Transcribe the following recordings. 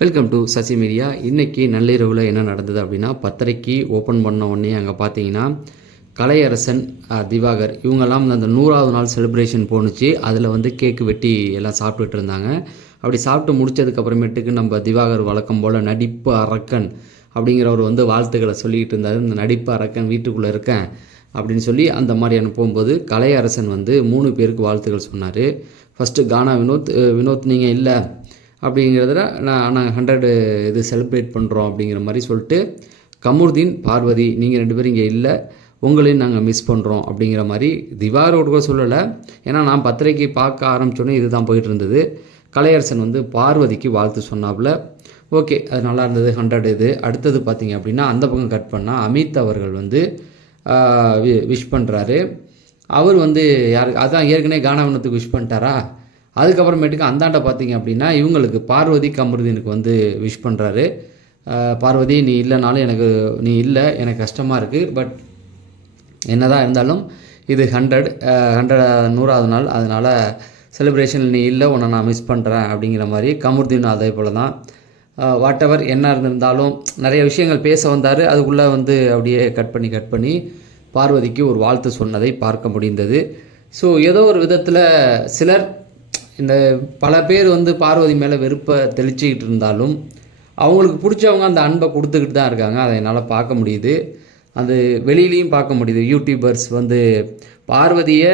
Welcome to Sasi media. இன்றைக்கி நள்ளிரவில் என்ன நடந்தது அப்படின்னா, 10:30 ஓப்பன் பண்ண உடனே அங்கே பார்த்தீங்கன்னா கலையரசன், திவாகர் இவங்கெல்லாம் அந்த 100வது நாள் செலிப்ரேஷன் போணுச்சு. அதில் வந்து கேக்கு வெட்டி எல்லாம் சாப்பிட்டுட்டு இருந்தாங்க. அப்படி சாப்பிட்டு முடித்ததுக்கப்புறமேட்டுக்கு நம்ம திவாகர் வழக்கம் போல் நடிப்பு அரக்கன் அப்படிங்கிறவர் வந்து வாழ்த்துக்களை சொல்லிக்கிட்டு இருந்தார். இந்த நடிப்பு அரக்கன் வீட்டுக்குள்ளே இருக்கேன் அப்படின்னு சொல்லி அந்த மாதிரி அனுப்பும்போது கலையரசன் வந்து 3 பேருக்கு வாழ்த்துக்கள் சொன்னார். ஃபஸ்ட்டு கானா வினோத் நீங்கள் இல்லை அப்படிங்கிறதுல நாங்கள் 100 இது செலிப்ரேட் பண்ணுறோம் அப்படிங்கிற மாதிரி சொல்லிட்டு, கமருதீன், பார்வதி நீங்கள் 2 பேரும் இங்கே இல்லை, உங்களையும் நாங்கள் மிஸ் பண்ணுறோம் அப்படிங்கிற மாதிரி திவாரோட கூட சொல்லலை. ஏன்னா நான் 10:30 பார்க்க ஆரம்பித்தோன்னே இது தான் போயிட்டு இருந்தது. கலையரசன் வந்து பார்வதிக்கு வாழ்த்து சொன்னாப்புல. ஓகே, அது நல்லா இருந்தது. 100 இது. அடுத்தது பார்த்திங்க அப்படின்னா அந்த பக்கம் கட் பண்ணால் அமித் அவர்கள் வந்து விஷ் பண்ணுறாரு. அவர் வந்து யாருக்கு அதான் ஏற்கனவே கானாவினத்துக்கு விஷ் பண்ணிட்டாரா. அதுக்கப்புறமேட்டுக்கு அந்தாண்ட பார்த்தீங்க அப்படின்னா இவங்களுக்கு பார்வதி கமருதீனுக்கு வந்து விஷ் பண்ணுறாரு. பார்வதி நீ இல்லைனாலும் நீ இல்லை எனக்கு கஷ்டமாக இருக்குது, பட் என்னதான் இருந்தாலும் இது 100வது நாள், அதனால் செலிப்ரேஷனில் நீ இல்லை, உன்னை நான் மிஸ் பண்ணுறேன் அப்படிங்கிற மாதிரி. கமருதீன் அதே போல் தான். வாட் எவர் என்ன இருந்திருந்தாலும் நிறைய விஷயங்கள் பேச வந்தார். அதுக்குள்ளே வந்து அப்படியே கட் பண்ணி பார்வதிக்கு ஒரு வாழ்த்து சொன்னதை பார்க்க முடிந்தது. ஸோ ஏதோ ஒரு விதத்தில் சிலர் இந்த பல பேர் வந்து பார்வதி மேலே வெறுப்பை தெளிச்சிக்கிட்டு இருந்தாலும் அவங்களுக்கு பிடிச்சவங்க அந்த அன்பை கொடுத்துக்கிட்டு தான் இருக்காங்க. அதை என்னால் பார்க்க முடியுது. அது வெளியிலையும் பார்க்க முடியுது. யூடியூபர்ஸ் வந்து பார்வதியை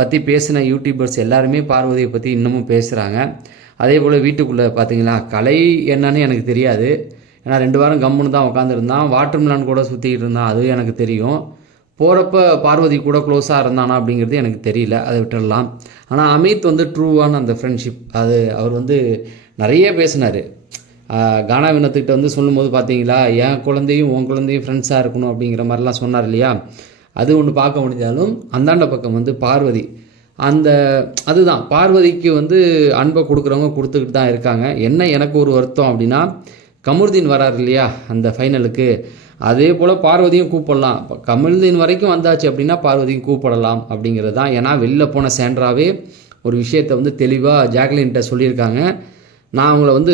பற்றி பேசின யூடியூபர்ஸ் எல்லாருமே பார்வதியை பற்றி இன்னமும் பேசுகிறாங்க. அதே போல் வீட்டுக்குள்ளே பார்த்தீங்களா, கலை என்னன்னு எனக்கு தெரியாது. ஏன்னா 2 வாரம் கம்முன்னு தான் உட்காந்துருந்தான். வாட்டர் மிலான் கூட சுற்றிக்கிட்டு இருந்தான், அதுவும் எனக்கு தெரியும். போகிறப்ப பார்வதி கூட க்ளோஸாக இருந்தானா அப்படிங்கிறது எனக்கு தெரியல, அதை விட்டுடலாம். ஆனால் அமித் வந்து ட்ரூவான அந்த ஃப்ரெண்ட்ஷிப், அது அவர் வந்து நிறைய பேசினார். கானா வினத்துக்கிட்ட வந்து சொல்லும்போது பார்த்தீங்களா, என் குழந்தையும் உன் குழந்தையும் ஃப்ரெண்ட்ஸாக இருக்கணும் அப்படிங்கிற மாதிரிலாம் சொன்னார் இல்லையா. அது ஒன்று பார்க்க முடிஞ்சாலும் அந்தாண்ட பக்கம் வந்து பார்வதி அதுதான் பார்வதிக்கு வந்து அன்பை கொடுக்குறவங்க கொடுத்துக்கிட்டு தான் இருக்காங்க. என்ன எனக்கு ஒரு வருத்தம் அப்படின்னா, கமருதீன் வரார் இல்லையா அந்த ஃபைனலுக்கு, அதே போல் பார்வதியும் கூப்பிடலாம். இப்போ கமருதீன் வரைக்கும் வந்தாச்சு அப்படின்னா பார்வதியும் கூப்பிடலாம் அப்படிங்கிறது தான். ஏன்னா வெளில போன சேண்ட்ராவே ஒரு விஷயத்தை வந்து தெளிவாக ஜாக்லின்கிட்ட சொல்லியிருக்காங்க. நான் அவங்கள வந்து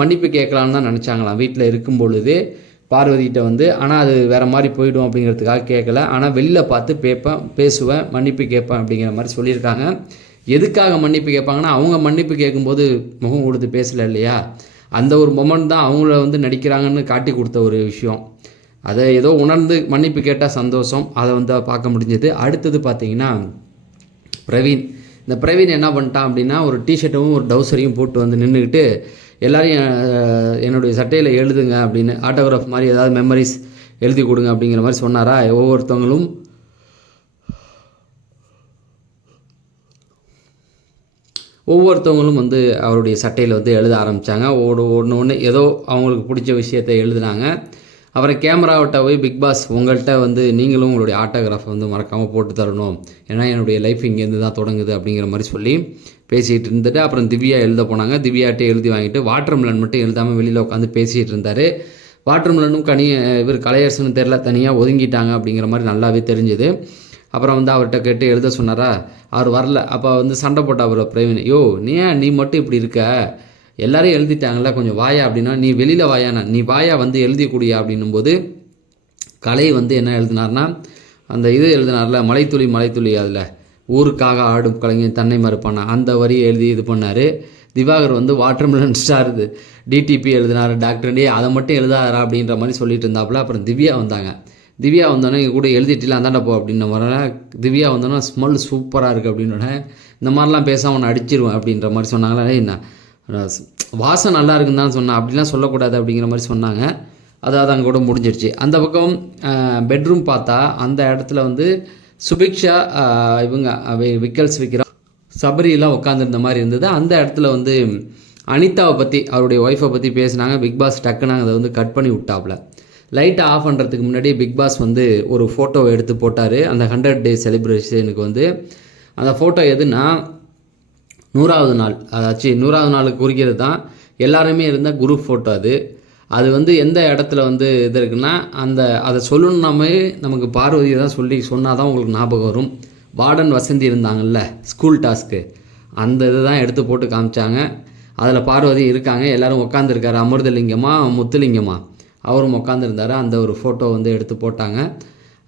மன்னிப்பு கேட்கலான்னு தான் நினச்சாங்களாம் வீட்டில் இருக்கும் பொழுது பார்வதிகிட்ட வந்து. ஆனால் அது வேறு மாதிரி போய்டும் அப்படிங்கிறதுக்காக கேட்கல. ஆனால் வெளில பார்த்து பேசுவேன், மன்னிப்பு கேட்பேன் அப்படிங்கிற மாதிரி சொல்லியிருக்காங்க. எதுக்காக மன்னிப்பு கேட்பாங்கன்னா, அவங்க மன்னிப்பு கேட்கும்போது முகம் கொடுத்து பேசலை இல்லையா, அந்த ஒரு மொமெண்ட் தான் அவங்கள வந்து நடிக்கிறாங்கன்னு காட்டி கொடுத்த ஒரு விஷயம். அதை ஏதோ உணர்ந்து மன்னிப்பு கேட்டால் சந்தோஷம், அதை வந்து பார்க்க முடிஞ்சது. அடுத்தது பார்த்திங்கன்னா இந்த பிரவீன் என்ன பண்ணிட்டான் அப்படின்னா, ஒரு டிஷர்ட்டும் ஒரு டவுசரையும் போட்டு வந்து நின்றுக்கிட்டு எல்லாரையும் என்னுடைய சட்டையில் எழுதுங்க அப்படின்னு, ஆட்டோகிராஃப் மாதிரி ஏதாவது மெமரிஸ் எழுதி கொடுங்க அப்படிங்கிற மாதிரி சொன்னாரா. ஒவ்வொருத்தவங்களும் வந்து அவருடைய சட்டையில் வந்து எழுத ஆரம்பித்தாங்க. ஒன்று ஏதோ அவங்களுக்கு பிடிச்ச விஷயத்தை எழுதுனாங்க. அப்புறம் கேமராவிட்ட போய், பிக் பாஸ் உங்கள்கிட்ட வந்து நீங்களும் உங்களுடைய ஆட்டோகிராஃபை வந்து மறக்காமல் போட்டு தரணும், ஏன்னா என்னுடைய லைஃப் இங்கேருந்து தான் தொடங்குது அப்படிங்கிற மாதிரி சொல்லி பேசிகிட்டு இருந்துட்டு, அப்புறம் திவ்யா எழுத போனாங்க. திவ்யாட்டே எழுதி வாங்கிட்டு வாட்டர் மிலன் மட்டும் எழுதாமல் வெளியில் உட்காந்து பேசிகிட்டு இருந்தார். வாட்டர் மிலனும் இவர் கலையரசனும் தெரில, தனியாக ஒதுங்கிட்டாங்க அப்படிங்கிற மாதிரி நல்லாவே தெரிஞ்சுது. அப்புறம் வந்து அவர்கிட்ட கேட்டு எழுத சொன்னாரா, அவர் வரல. அப்போ வந்து சண்டை போட்ட அவரை பிரவீன், நீ மட்டும் இப்படி இருக்க, எல்லாரையும் எழுதிட்டாங்களா, கொஞ்சம் வாயா அப்படின்னா, நீ வெளியில் வாயானா, நீ வாயா வந்து எழுதி கூடியா அப்படின்னும்போது கலை வந்து என்ன எழுதினார்னா, அந்த இது எழுதினார்ல, மலைத்துளி அதில் ஊருக்காக ஆடும் கலைஞர் தன்னை மறுப்பானா, அந்த வரியை எழுதி இது பண்ணார். திவாகர் வந்து வாட்டர் மிலன் ஸ்டார் டிடிபி எழுதினார், டாக்டர் அதை மட்டும் எழுதாரா அப்படின்ற மாதிரி சொல்லிட்டு இருந்தாப்புல. அப்புறம் திவ்யா வந்தோடனே இங்கே கூட எழுதிட்டில அந்தாண்ட போ அப்படின்ற மாதிரி. திவ்யா வந்தோன்னா ஸ்மெல் சூப்பராக இருக்குது அப்படின்னோடனே, இந்த மாதிரிலாம் பேசாமல் ஒன்று அடிச்சிருவேன் அப்படின்ற மாதிரி சொன்னாங்களே. என்ன வாசம் நல்லா இருக்குன்னு தான் சொன்னேன், அப்படிலாம் சொல்லக்கூடாது அப்படிங்கிற மாதிரி சொன்னாங்க. அதாவது அங்கே கூட முடிஞ்சிருச்சு. அந்த பக்கம் பெட்ரூம் பார்த்தா அந்த இடத்துல வந்து சுபிக்ஷா, இவங்க விக்கல்ஸ் விற்கிற சபரியெல்லாம் உட்காந்துருந்த மாதிரி இருந்தது. அந்த இடத்துல வந்து அனிதாவை பற்றி, அவருடைய ஒய்ஃபை பற்றி பேசினாங்க. பிக் பாஸ் டக்குனாங்க அதை வந்து கட் பண்ணி விட்டாப்புல. லைட்டை ஆஃப் பண்ணுறதுக்கு முன்னாடி பிக் பாஸ் வந்து ஒரு ஃபோட்டோவை எடுத்து போட்டார். அந்த 100 டே செலிப்ரேஷனுக்கு வந்து அந்த ஃபோட்டோ எதுனா 100வது நாள், அதாச்சும் 100வது நாளுக்கு குறிக்கிறது தான். எல்லாருமே இருந்த குரூப் ஃபோட்டோ அது வந்து எந்த இடத்துல வந்து இது இருக்குன்னா, அதை சொல்லணுன்னாமே நமக்கு பார்வதியை தான் சொன்னால் தான் உங்களுக்கு ஞாபகம் வரும். வார்டன் வசந்தி இருந்தாங்கல்ல ஸ்கூல் டாஸ்க்கு, அந்த இதை தான் எடுத்து போட்டு காமிச்சாங்க. அதில் பார்வதி இருக்காங்க, எல்லோரும் உட்காந்துருக்காரு. அமிர்தலிங்கமா முத்துலிங்கமா அவரும் உட்காந்துருந்தார். அந்த ஒரு ஃபோட்டோ வந்து எடுத்து போட்டாங்க.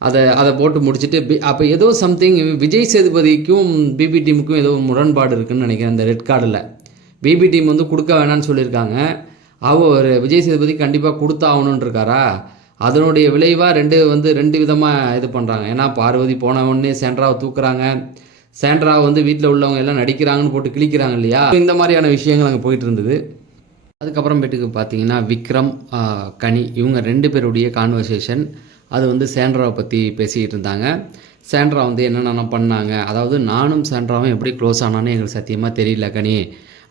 அதை போட்டு முடிச்சுட்டு அப்போ ஏதோ சம்திங் விஜய் சேதுபதிக்கும் பிபி டீமுக்கும் ஏதோ முரண்பாடு இருக்குதுன்னு நினைக்கிறேன். இந்த ரெட் கார்டில் பிபி டீம் வந்து கொடுக்க வேணான்னு சொல்லியிருக்காங்க. அவர் விஜய் சேதுபதி கண்டிப்பாக கொடுத்தாகணுன்னு இருக்காரா? அதனுடைய விளைவாக ரெண்டு விதமாக இது பண்ணுறாங்க. ஏன்னா பார்வதி போன உடனே சாண்ட்ராவை தூக்குறாங்க, சாண்ட்ராவை வந்து வீட்டில் உள்ளவங்க எல்லாம் நடிக்கிறாங்கன்னு போட்டு கிழிக்கிறாங்க இல்லையா? இந்த மாதிரியான விஷயங்கள் அங்கே போயிட்டு இருந்தது. அதுக்கப்புறமேட்டுக்கு பார்த்தீங்கன்னா விக்ரம், கனி இவங்க 2 பேருடைய கான்வர்சேஷன். அது வந்து சாண்ட்ராவை பற்றி பேசிக்கிட்டு இருந்தாங்க. சாண்ட்ரா வந்து என்னென்ன பண்ணாங்க, அதாவது நானும் சாண்ட்ராவும் எப்படி க்ளோஸ் ஆனான்னு எங்களுக்கு சத்தியமாக தெரியல கனி.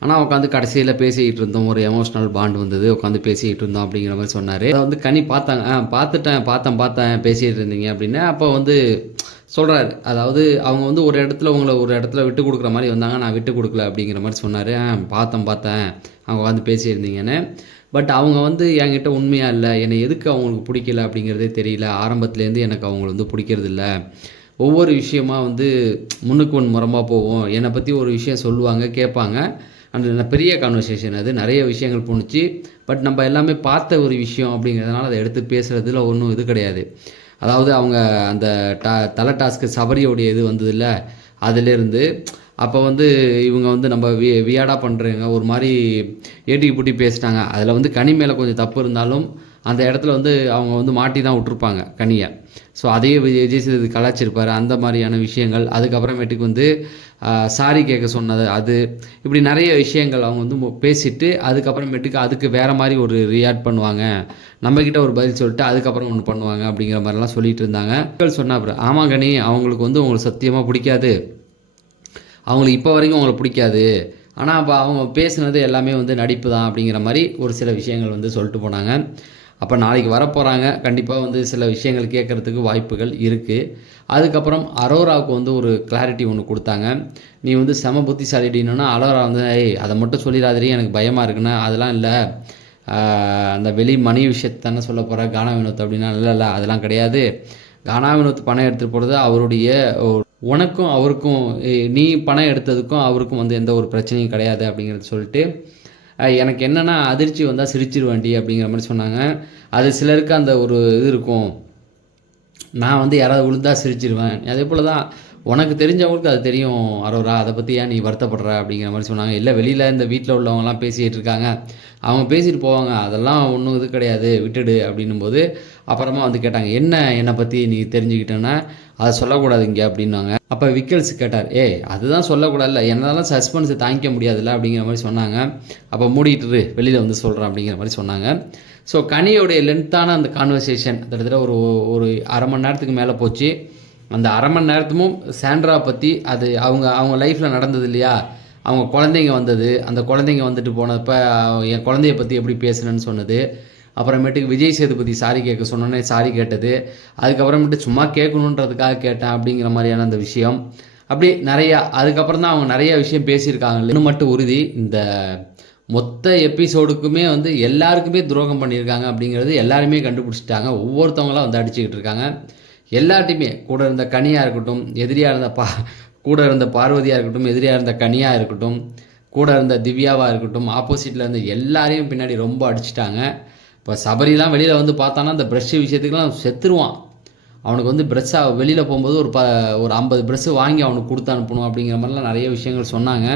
ஆனால் உட்காந்து கடைசியில் பேசிக்கிட்டு இருந்தோம், ஒரு எமோஷ்னல் பாண்ட் வந்தது, உட்காந்து பேசிக்கிட்டு இருந்தோம் அப்படிங்கிற மாதிரி சொன்னார். அதை வந்து கனி பார்த்தாங்க. பார்த்தேன் பேசிகிட்டு இருந்தீங்க அப்படின்னு. அப்போ வந்து சொல்கிறாரு, அதாவது அவங்க வந்து ஒரு இடத்துல விட்டு கொடுக்குற மாதிரி வந்தாங்க, நான் விட்டு கொடுக்கல அப்படிங்கிற மாதிரி சொன்னார். பார்த்தேன் அவங்க உட்காந்து பேசியிருந்தீங்கன்னு. பட் அவங்க வந்து என்கிட்ட உண்மையாக இல்லை, என்னை எதுக்கு அவங்களுக்கு பிடிக்கல அப்படிங்கிறதே தெரியல. ஆரம்பத்துலேருந்து எனக்கு அவங்கள வந்து பிடிக்கிறது இல்லை. ஒவ்வொரு விஷயமா வந்து முன்னுக்கு முறமாக போவோம். என்னை பற்றி ஒரு விஷயம் சொல்லுவாங்க, கேட்பாங்க. அந்த பெரிய கான்வர்சேஷன், அது நிறைய விஷயங்கள் போணுச்சு. பட் நம்ம எல்லாமே பார்த்த ஒரு விஷயம் அப்படிங்கிறதுனால அதை எடுத்து பேசுகிறதுல ஒன்றும் இது கிடையாது. அதாவது அவங்க அந்த தலை டாஸ்க்கு சபரியோடைய இது வந்ததில்ல, அதுலேருந்து அப்போ வந்து இவங்க வந்து நம்ம வியாடாக பண்ணுறவங்க ஒரு மாதிரி ஏட்டிக்கு பூட்டி பேசிட்டாங்க. அதில் வந்து கனி மேலே கொஞ்சம் தப்பு இருந்தாலும் அந்த இடத்துல வந்து அவங்க வந்து மாட்டி தான் விட்ருப்பாங்க கனியை. ஸோ அதையே விஜய் சேதுபதி கலாச்சிருப்பார். அந்த மாதிரியான விஷயங்கள். அதுக்கப்புறமேட்டுக்கு வந்து சாரி கேட்க சொன்னது, அது இப்படி நிறைய விஷயங்கள் அவங்க வந்து பேசிவிட்டு அதுக்கப்புறமேட்டுக்கு அதுக்கு வேறு மாதிரி ஒரு ரியாக்ட் பண்ணுவாங்க, நம்மக்கிட்ட ஒரு பதில் சொல்லிட்டு அதுக்கப்புறம் ஒன்று பண்ணுவாங்க அப்படிங்கிற மாதிரிலாம் சொல்லிட்டு இருந்தாங்க. சொன்ன அப்புறம் ஆமாம் கனி, அவங்களுக்கு வந்து உங்களுக்கு சத்தியமாக பிடிக்காது, அவங்களுக்கு இப்போ வரைக்கும் அவங்களை பிடிக்காது, ஆனால் அப்போ அவங்க பேசுனது எல்லாமே வந்து நடிப்பு தான் அப்படிங்கிற மாதிரி ஒரு சில விஷயங்கள் வந்து சொல்லிட்டு போனாங்க. அப்போ நாளைக்கு வரப்போகிறாங்க, கண்டிப்பாக வந்து சில விஷயங்கள் கேட்குறதுக்கு வாய்ப்புகள் இருக்குது. அதுக்கப்புறம் அரோராவுக்கு வந்து ஒரு கிளாரிட்டி ஒன்று கொடுத்தாங்க. நீ வந்து செம புத்திசாலிடினா அரோரா வந்து அதை மட்டும் சொல்லிடாதே, எனக்கு பயமாக இருக்குன்னா, அதெல்லாம் இல்லை, அந்த மணி விஷயத்தை தானே சொல்ல போகிற கானா வினோத் அப்படின்னா, இல்லை அதெல்லாம் கிடையாது, கானா வினோத் பணம் எடுத்துகிட்டு போகிறது அவருடைய, உனக்கும் அவருக்கும், நீ பணம் எடுத்ததுக்கும் அவருக்கும் வந்து எந்த ஒரு பிரச்சனையும் கிடையாது அப்படிங்கிறத சொல்லிட்டு, எனக்கு என்னென்னா அதிர்ச்சி வந்தால் சிரிச்சிருவேண்டி அப்படிங்கிற மாதிரி சொன்னாங்க. அது சிலருக்கு அந்த ஒரு இது இருக்கும், நான் வந்து யாராவது விழுந்தா சிரிச்சிருவேன், அதே போல் தான் உனக்கு தெரிஞ்சவங்களுக்கு அது தெரியும் அரோரா, அதை பற்றி ஏன் நீ வருத்தப்படுற அப்படிங்கிற மாதிரி சொன்னாங்க. இல்லை வெளியில் இந்த வீட்டில் உள்ளவங்கலாம் பேசிகிட்டு இருக்காங்க, அவங்க பேசிட்டு போவாங்க, அதெல்லாம் ஒன்றும் இது கிடையாது, விட்டுடு அப்படின்னும் போது அப்புறமா வந்து கேட்டாங்க, என்னை பற்றி நீ தெரிஞ்சுக்கிட்டேன்னா அதை சொல்லக்கூடாது இங்கே அப்படின்னாங்க. அப்போ விக்கல்ஸ் கேட்டார், அதுதான் சொல்லக்கூடாதுல்ல, என்னதான் சஸ்பென்ஸை தாங்கிக்க முடியாதுல்ல அப்படிங்கிற மாதிரி சொன்னாங்க. அப்போ மூடிட்டு வெளியில் வந்து சொல்கிறேன் அப்படிங்கிற மாதிரி சொன்னாங்க. ஸோ கனியோடைய லென்த்தான அந்த கான்வர்சேஷன் கிட்டத்தட்ட ஒரு அரை மணி நேரத்துக்கு மேலே போச்சு. அந்த அரை மணி நேரத்துமும் சாண்ட்ரா பற்றி, அது அவங்க லைஃப்பில் நடந்தது இல்லையா, அவங்க குழந்தைங்க வந்தது, அந்த குழந்தைங்க வந்துட்டு போனப்போ என் குழந்தைய பற்றி எப்படி பேசுனேன்னு சொன்னது, அப்புறமேட்டுக்கு விஜய் சேதுபதி சாரி கேட்க சொன்னோன்னே சாரி கேட்டது, அதுக்கப்புறமேட்டு சும்மா கேட்கணுன்றதுக்காக கேட்டேன் அப்படிங்கிற மாதிரியான அந்த விஷயம், அப்படி நிறையா. அதுக்கப்புறம் தான் அவங்க நிறைய விஷயம் பேசியிருக்காங்க. இன்னும் மட்டும் உறுதி, இந்த மொத்த எபிசோடுக்குமே வந்து எல்லாருக்குமே துரோகம் பண்ணியிருக்காங்க அப்படிங்கிறது எல்லாருமே கண்டுபிடிச்சிட்டாங்க. ஒவ்வொருத்தவங்களாம் வந்து அடிச்சுக்கிட்டு இருக்காங்க. எல்லார்ட்டையுமே கூட இருந்த கனியாக இருக்கட்டும், எதிரியாக இருந்த கூட இருந்த பார்வதியாக இருக்கட்டும், எதிரியாக இருந்த கனியாக இருக்கட்டும், கூட இருந்த திவ்யாவாக இருக்கட்டும், ஆப்போசிட்டில் இருந்த எல்லாரையும் பின்னாடி ரொம்ப அடிச்சிட்டாங்க. இப்போ சபரிலாம் வெளியில் வந்து பார்த்தானா அந்த ப்ரெஷ்ஷு விஷயத்துக்குலாம் செத்துருவான். அவனுக்கு வந்து ப்ரெஷ்ஷாக வெளியில் போகும்போது ஒரு 50 ப்ரெஷ்ஷு வாங்கி அவனுக்கு கொடுத்து அனுப்பணும் அப்படிங்கிற மாதிரிலாம் நிறைய விஷயங்கள் சொன்னாங்க.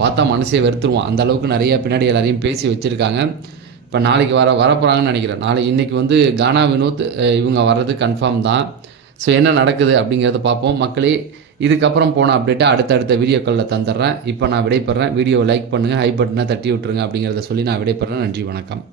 பார்த்தா மனசே வெறுத்துருவான். அந்தளவுக்கு நிறைய பின்னாடி எல்லாரையும் பேசி வச்சுருக்காங்க. இப்போ நாளைக்கு வரப்போகிறாங்கன்னு நினைக்கிறேன். இன்றைக்கி வந்து கானா வினோத் இவங்க வர்றது கன்ஃபார்ம் தான். ஸோ என்ன நடக்குது அப்படிங்கிறத பார்ப்போம். மக்களே, இதுக்கப்புறம் போன அப்டேட்டை அடுத்தடுத்த வீடியோக்களில் தந்துடுறேன். இப்போ நான் விடைபெறேன். வீடியோவை லைக் பண்ணுங்கள், ஹை பட்டனை தட்டி விட்டுருங்க அப்படிங்கிறத சொல்லி நான் விடைபெறேன். நன்றி, வணக்கம்.